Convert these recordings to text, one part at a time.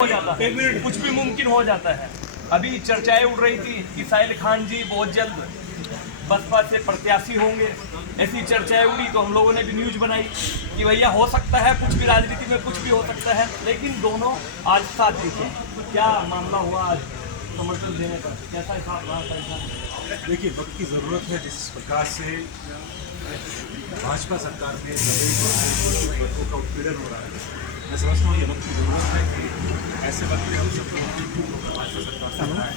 हो जाता है, कुछ भी मुमकिन हो जाता है। अभी चर्चाएं उड़ रही थी कि साहिल खान जी बहुत जल्द बसपा से प्रत्याशी होंगे, ऐसी चर्चाएं उड़ी तो हम लोगों ने भी न्यूज बनाई कि भैया हो सकता है, कुछ भी राजनीति में कुछ भी हो सकता है, लेकिन दोनों आज साथ दिखे। क्या मामला हुआ आज समर्थन देने का, कैसा हिसाब रहा? देखिए, वक्त की ज़रूरत है। जिस प्रकार से भाजपा सरकार के वर्गों का उत्पीड़न हो रहा है, मैं समझता हूँ ये वक्त की ज़रूरत है कि ऐसे वक्त में हम सब लोग भाजपा सरकार से आए।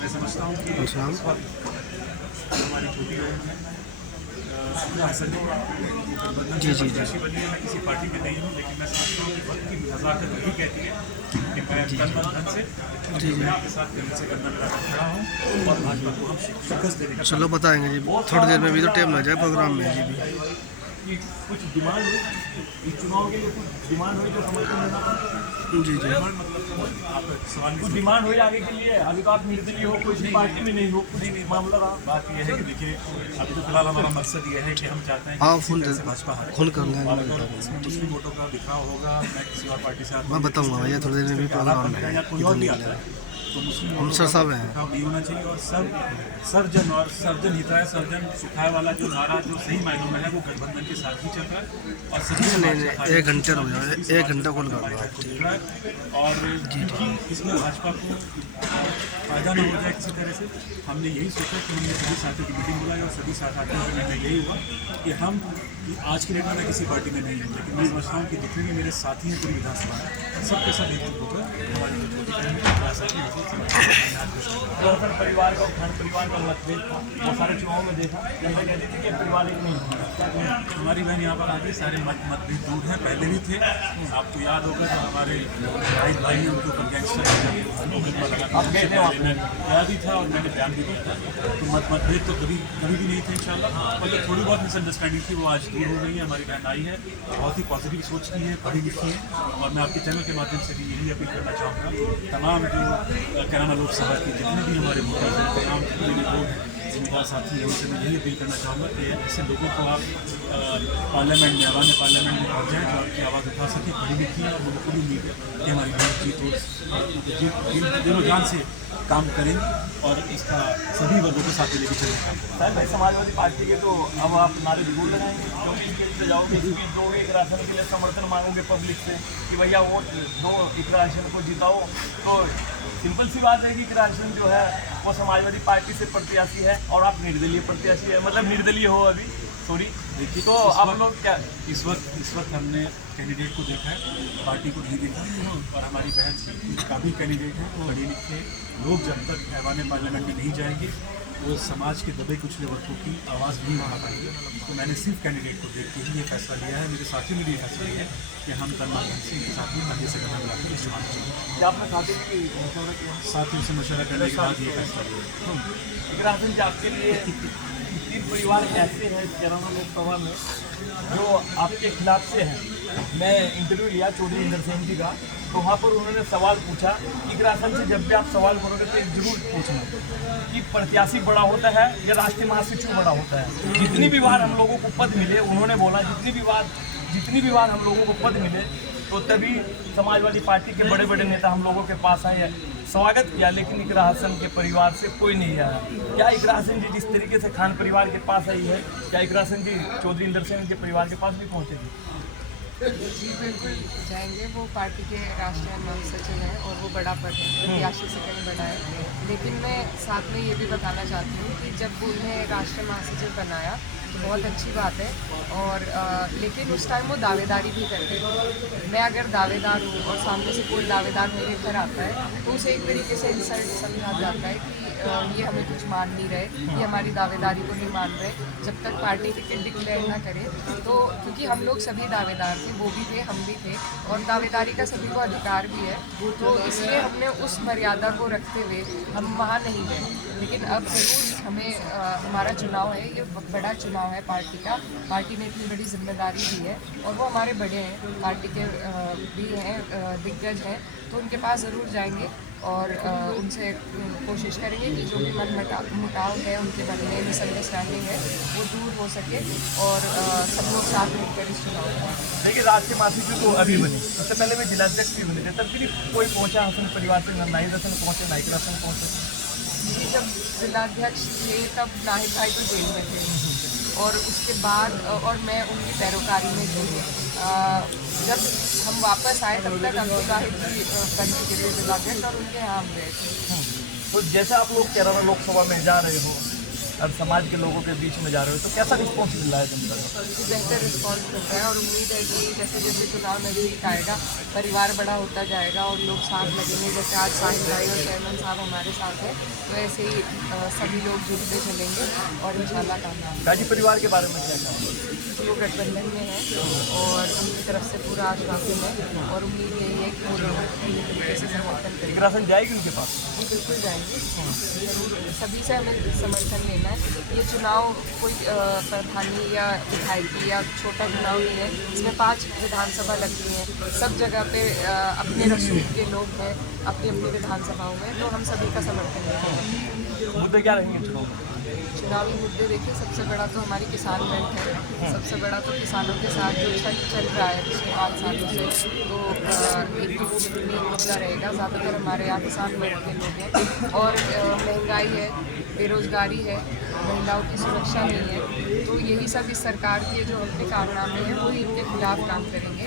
मैं समझता हूँ कि इस वक्त हमारी छोटी बहन है गठबंधन प्रत्याशी बनी है। मैं किसी पार्टी में नहीं हूँ, लेकिन मैं समझता हूँ कि वक्त की नज़ाकत यही कहती है कि मैं गठबंधन से आपके साथ गले से गले मिलाकर खड़ा हूँ और भाजपा को हम शिकस्त देने का। चलो बताएंगे जी, थोड़ी देर में भी तो टाइम लग जाए प्रोग्राम में जी भी। कि कुछ डिमांड हुई, चुनाव के लिए कुछ डिमांड हुई जो समर्थन देना पड़ा। जी कुछ डिमांड हुई आगे के लिए? अभी तो आप निर्दलीय हो, कोई पार्टी में नहीं हो, कुछ मामला रहा? बात यह है कि देखिए, अभी तो फिलहाल हमारा मकसद यह है कि हम चाहते हैं हाँ, कि फोन से भाजपा हारे फोन कर लें। और अगर इसमें मुस्लिम वोटों का बिखराव होगा, मैं किसी और पार्टी से मैं बताऊंगा भैया, थोड़ी देर में भी प्रोग्राम है या कोई और भी आता है तो मुस्लिम हम सर साहब हैं। बिखराव नहीं होना चाहिए। और सर्जन और सर्जन हिताय सर्जन सुखाय वाला जो नारा जो सही मायनों में है वो गठबंधन के साथ ही चल रहा है। और सभी नहीं, 1 घंटे हो जाए, 1 घंटा कॉल कर दो। और इसमें भाजपा को फायदा ना हो जाए किसी तरह से, हमने यही सोचा कि हमने सभी साथियों की मीटिंग बुलाई और सभी साथियों का निर्णय यही हुआ कि हम आज की डेट में मैं किसी पार्टी में नहीं हूँ, लेकिन मैं समझता हूँ कि जितने भी मेरे साथी हैं पूरी विधानसभा में सबके सब एकजुट होकर हमारी जो छोटी बहन परिवार का खान परिवार का मतभेद था, बहुत सारे चुनाव में देखा, जनता कहती थी कि परिवार एक नहीं था। हमारी बहन यहाँ पर आके सारे मतभेद दूर हैं, पहले भी थे। आपको याद होगा तो हमारे भाई हैं उनके ऊपर गैंगस्टर याद ही था और मैंने बयान भी दिया था। तो मतभेद तो कभी भी नहीं थे इंशाल्लाह। और जो थोड़ी बहुत मिसअंडरस्टैंडिंग थी वो आज दूर हो गई है। हमारी बहन आई है, बहुत ही पॉजिटिव सोच की है, पढ़ी लिखी है। और मैं आपके चैनल के माध्यम से भी यही अपील करना चाहूँगा तमाम जो क्या नाम है लोकसभा के जितने भी हमारे वोटर्स हैं, तमाम जितने भी लोग हैं, जिम्मेदार साथी हैं, उनसे मैं यही अपील करना चाहूँगा कि ऐसे लोगों को आप पार्लियामेंट में आवाज़ पार्लियामेंट में पहुँच जाएँ जो आपकी आवाज़ उठा सके, पढ़ी लिखी है। और लोगों को भी उम्मीद है कि हमारी जीत दिनों जान से काम करेंगे और इसका सभी वर्गों को साथ लेकर चलने का। सर भाई, समाजवादी पार्टी के तो अब आप नारे जरूर लगाएंगे, क्योंकि इनके लिए जाओगे, स्पीच दोगे, एक राशन के लिए समर्थन मांगोगे पब्लिक से कि भैया वोट दो, एक राशन को जिताओ। तो सिंपल सी बात है कि एक राशन जो है वो समाजवादी पार्टी से प्रत्याशी है और आप निर्दलीय प्रत्याशी है, मतलब निर्दलीय हो अभी, सॉरी। देखिए, तो आप लोग क्या इस वक्त हमने कैंडिडेट को देखा है, पार्टी को नहीं देखा। और हमारी बहन काफ़ी कैंडिडेट हैं, पढ़े लिखे लोग जब तक ऐवान पार्लियामेंट में नहीं जाएंगे वो समाज के दबे कुचले वर्गों की आवाज़ नहीं उठा पाएंगे। तो मैंने सिर्फ कैंडिडेट को देख के ही ये फैसला लिया है। मेरे साथियों ने भी ये फैसला लिया है कि हम तनमान से इनके साथ में मजे से करना मिलाकर इस चुनाव में क्या आपने साथियों से मशवरा करने के बाद ये फैसला लिया। एक राशन आपके लिए 3 परिवार ऐसे हैं कैराना लोकसभा में जो आपके खिलाफ से हैं। मैं इंटरव्यू लिया चौधरी इंदर सिंह जी का, तो वहाँ पर उन्होंने सवाल पूछा कि राशन से जब भी आप सवाल करोगे तो एक जरूर पूछना कि प्रत्याशी बड़ा होता है या राष्ट्रीय महासचिव बड़ा होता है। जितनी भी बार हम लोगों को पद मिले, उन्होंने बोला जितनी भी बार हम लोगों को पद मिले तो तभी समाजवादी पार्टी के बड़े बड़े नेता हम लोगों के पास आए, स्वागत किया, लेकिन इकरा हसन के परिवार से कोई नहीं आया। क्या इकरा हसन जी जिस तरीके से खान परिवार के पास आई है, क्या इकरा हसन जी चौधरी इंदर सिंह के परिवार के पास भी पहुँचेगी? जी बिल्कुल जाएंगे। वो पार्टी के राष्ट्रीय महासचिव हैं और वो बड़ा पद है, प्रत्याशी से कहीं बड़ा है। लेकिन मैं साथ में ये भी बताना चाहती हूँ कि जब उन्हें राष्ट्रीय महासचिव बनाया तो बहुत अच्छी बात है। और लेकिन उस टाइम वो दावेदारी भी करते थे। मैं अगर दावेदार हूँ और सामने से कोई दावेदार मेरे घर आता है तो उसे एक तरीके से इंसल्ट समझा जाता है कि ये हमें कुछ मान नहीं रहे, ये हमारी दावेदारी को नहीं मान रहे जब तक पार्टी टिकट डिक्लेयर ना करे। तो क्योंकि हम लोग सभी दावेदार थे, वो भी थे, हम भी थे, और दावेदारी का सभी को अधिकार भी है, तो इसलिए हमने उस मर्यादा को रखते हुए हम वहाँ नहीं गए। लेकिन अब ज़रूर हमें हमारा चुनाव है, ये बड़ा चुनाव चुनाव है पार्टी का, पार्टी ने इतनी बड़ी जिम्मेदारी दी है और वो हमारे बड़े हैं, पार्टी के भी हैं, दिग्गज हैं, तो उनके पास ज़रूर जाएंगे और उनसे कोशिश करेंगे कि जो भी मुटाव है उनके मन में, मिसअंडरस्टैंडिंग है, वो दूर हो सके और सब लोग साथ मिलकर इस चुनाव में। देखिए, राष्ट्रीय महासचिव तो अभी बनी, उससे पहले मैं जिलाध्यक्ष भी बने थे, तब भी कोई पहुंचा हसन परिवार से, नाहिद हसन पहुंचे, नाइक हसन पहुंचे जी। जब जिलाध्यक्ष थे तब नाहिद भाई तो जेल में थे और उसके बाद और मैं उनकी पैरोकारी में थी। जब हम वापस आए तब तक अब्दुल वाहिद भी बन चुके थे जिलाध्यक्ष और उनके यहाँ हम गए थे। तो जैसे आप लोग कैराना लोकसभा में जा रहे हो और समाज के लोगों के बीच में जा रहे हो, तो कैसा रिस्पॉन्स मिल रहा है जनता का? बेहतर रिस्पॉन्स मिल रहा है और उम्मीद है कि जैसे जैसे चुनाव नज़दीक आएगा, परिवार बड़ा होता जाएगा और लोग साथ लगेंगे। जैसे आज साहिल भाई और चेयरमैन साहब हमारे साथ हैं, तो ऐसे ही सभी लोग जुड़ते चलेंगे और इंशाल्लाह कामयाब। गाजी परिवार के बारे में क्या कहना? वो गठबंधन में है और उनकी तरफ से पूरा आश्वासन है और उम्मीद यही है कि वो लोग पूरी तरीके से समर्थन करेंगे। राशन जाएगी उनके पास? जी बिल्कुल जाएंगे, जरूर। सभी से हमें समर्थन लेना है। ये चुनाव कोई प्रधानी या विधायकी या छोटा चुनाव नहीं है, इसमें 5 विधानसभा लगती हैं, सब जगह पे अपने रसूख के लोग हैं अपनी अपनी विधानसभाओं में, तो हम सभी का समर्थन लेंगे। मुद्दे क्या रहेंगे चुनाव में? चुनावी मुद्दे देखिए, सबसे बड़ा तो हमारी किसान बेल्ट है, सबसे बड़ा तो किसानों के साथ जो चल रहा है पिछले 5 सालों से, तो एक तो वो मुद्दा रहेगा। ज़्यादातर हमारे यहाँ किसान वर्ग के लोग हैं और महंगाई है, बेरोजगारी है, महिलाओं की सुरक्षा नहीं है, तो यही सब इस सरकार के जो अपने कारनामे हैं वही इनके खिलाफ काम करेंगे।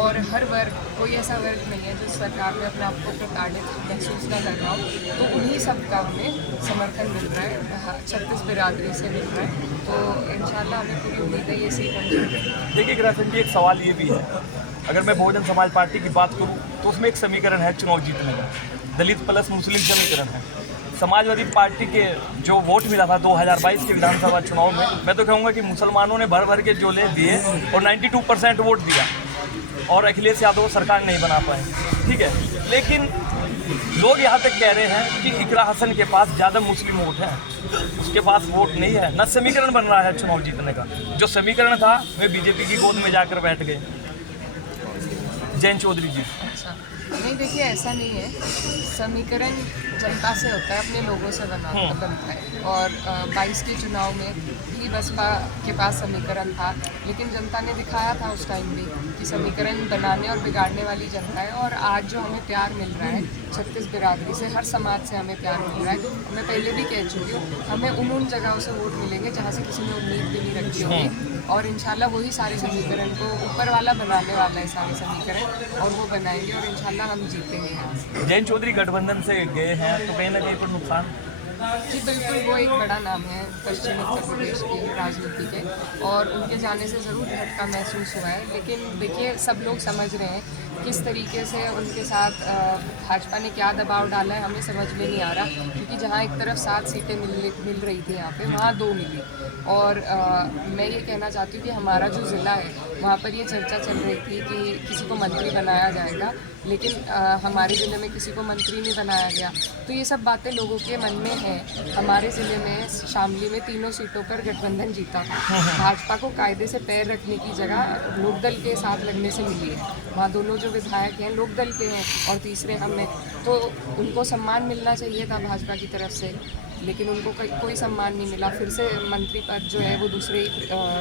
और हर वर्ग, कोई ऐसा वर्ग नहीं है जो सरकार में अपने आप को प्रताड़ित महसूस न कर रहा हो, तो उन्हीं सब का हमें समर्थन मिल रहा है, 36 बिरादरी से मिल रहा है, तो इंशाल्लाह हमें पूरी उम्मीद है ये सीट हम जीतेंगे। देखिए ग्रासन जी, एक सवाल ये भी है, अगर मैं बहुजन समाज पार्टी की बात करूं तो उसमें एक समीकरण है चुनाव जीतने का, दलित प्लस मुस्लिम समीकरण है। समाजवादी पार्टी के जो वोट मिला था 2022 के विधानसभा चुनाव में, मैं तो कहूँगा कि मुसलमानों ने भर भर के जोले दिए और 92% वोट दिया और अखिलेश यादव सरकार नहीं बना पाए, ठीक है। लेकिन लोग यहाँ तक कह रहे हैं कि इकरा हसन के पास ज़्यादा मुस्लिम वोट हैं, उसके पास वोट नहीं है, न समीकरण बन रहा है चुनाव जीतने का। जो समीकरण था वे बीजेपी की गोद में जाकर बैठ गए, जैन चौधरी जी। अच्छा, नहीं देखिए, ऐसा नहीं है, समीकरण जनता से होता है, अपने लोगों से बनता है। और 22 के चुनाव में भी बसपा के पास समीकरण था, लेकिन जनता ने दिखाया था उस टाइम भी कि समीकरण बनाने और बिगाड़ने वाली जनता है। और आज जो हमें प्यार मिल रहा है 36 बिरादरी से, हर समाज से हमें प्यार मिल रहा है। मैं पहले भी कह चुकी हूँ, हमें उन जगहों से वोट मिलेंगे जहाँ से किसी ने उम्मीद भी नहीं रखी होगी, और इंशाल्लाह वही सारे समीकरण को ऊपर वाला बनाने वाला है, सारे समीकरण, और वो बनाएंगे और इंशाल्लाह हम जीतेंगे यहाँ से। जैन चौधरी गठबंधन से गए हैं तो कहीं ना कहीं पर नुकसान? जी बिल्कुल, वो एक बड़ा नाम है पश्चिमी उत्तर प्रदेश की राजनीति के, और उनके जाने से ज़रूर झटका महसूस हुआ है। लेकिन देखिए, सब लोग समझ रहे हैं किस तरीके से उनके साथ भाजपा ने क्या दबाव डाला है, हमें समझ में नहीं आ रहा, क्योंकि जहाँ एक तरफ 7 सीटें मिल रही थी यहाँ पे, वहाँ 2 मिली। और मैं ये कहना चाहती हूँ कि हमारा जो ज़िला है वहाँ पर ये चर्चा चल रही थी कि किसी को मंत्री बनाया जाएगा, लेकिन हमारे ज़िले में किसी को मंत्री नहीं बनाया गया। तो ये सब बातें लोगों के मन में हैं। हमारे ज़िले में शामली में 3 सीटों पर गठबंधन जीता था, भाजपा को कायदे से पैर रखने की जगह लोकदल के साथ लगने से मिली है। वहाँ दोनों जो विधायक हैं लोकदल के हैं और तीसरे हम हैं, तो उनको सम्मान मिलना चाहिए था भाजपा की तरफ से, लेकिन उनको कोई सम्मान नहीं मिला। फिर से मंत्री पद जो है वो दूसरे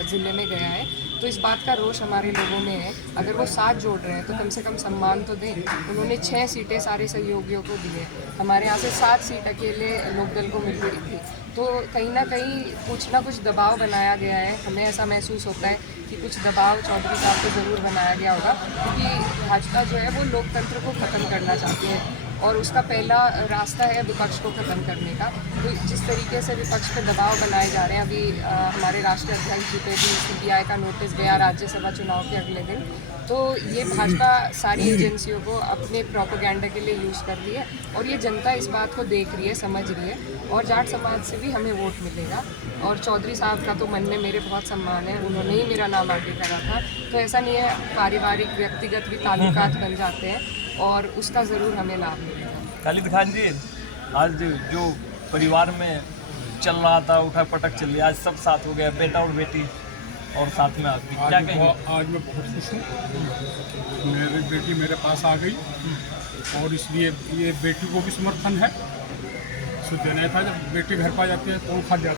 ज़िले में गया है, तो इस बात का रोष हमारे लोगों में है। अगर वो साथ जोड़ रहे हैं तो कम से कम सम्मान तो दें। उन्होंने 6 सीटें सारे सहयोगियों को दी है, हमारे यहाँ से 7 सीट अकेले लोकदल को मिल रही थी। तो कहीं ना कहीं कुछ ना कुछ दबाव बनाया गया है, हमें ऐसा महसूस होता है कि कुछ दबाव चौधरी साहब को ज़रूर बनाया गया होगा, क्योंकि भाजपा जो है वो लोकतंत्र को ख़त्म करना चाहती है और उसका पहला रास्ता है विपक्ष को ख़त्म करने का। तो जिस तरीके से विपक्ष पे दबाव बनाए जा रहे हैं, अभी हमारे राष्ट्रीय अध्यक्ष जी पे भी CBI का नोटिस गया राज्यसभा चुनाव के अगले दिन, तो ये भाजपा सारी एजेंसियों को अपने प्रोपेगेंडा के लिए यूज़ कर रही है और ये जनता इस बात को देख रही है, समझ रही है, और जाट समाज से भी हमें वोट मिलेगा। और चौधरी साहब का तो मन में मेरे बहुत सम्मान है, उन्होंने ही मेरा नाम आगे करा था, तो ऐसा नहीं है, पारिवारिक व्यक्तिगत भी ताल्लुकात बन जाते हैं और उसका ज़रूर हमें लाभ मिलेगा। खालिद खान जी, आज जो परिवार में चल रहा था, उठा पटक चल रही, आज सब साथ हो गया, बेटा और बेटी और साथ में आपकी, क्या कहेंगे? आज मैं बहुत खुश हूँ, मेरी बेटी मेरे पास आ गई और इसलिए ये बेटी को भी समर्थन है। देना था, जब बेटी घर पा जाती है तो खा जाती है।